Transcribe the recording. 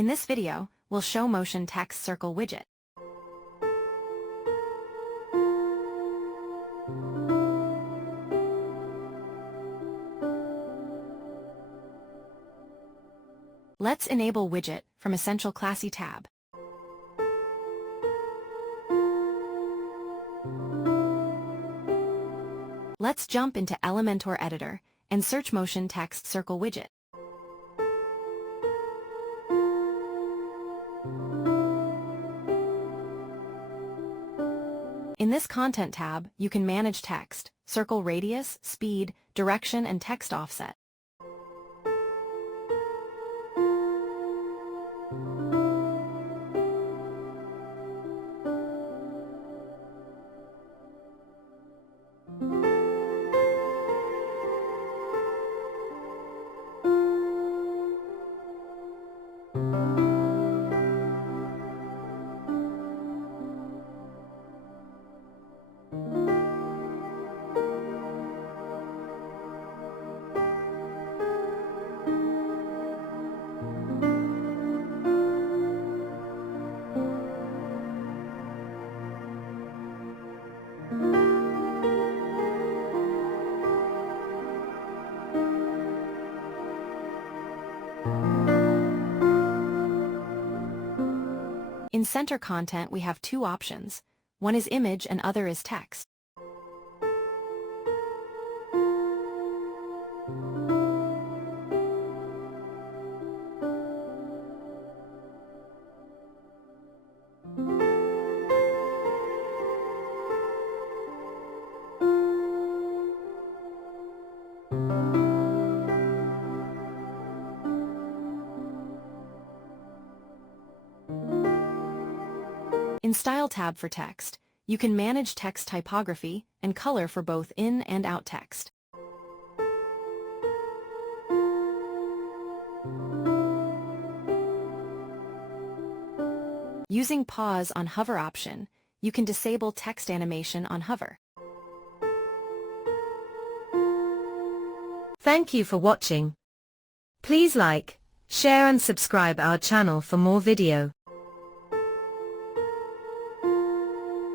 In this video, we'll show Motion Text Circle widget. Let's enable Widget from Essential Classy tab. Let's jump into Elementor editor and search Motion Text Circle widget. In this Content tab, you can manage text, circle radius, speed, direction, and text offset. In Center Content, we have two options. One is image and other is text. In Style tab for text, you can manage text typography and color for both in and out text. Using Pause on Hover option, you can disable text animation on hover. Thank you for watching. Please like, share and subscribe our channel for more video.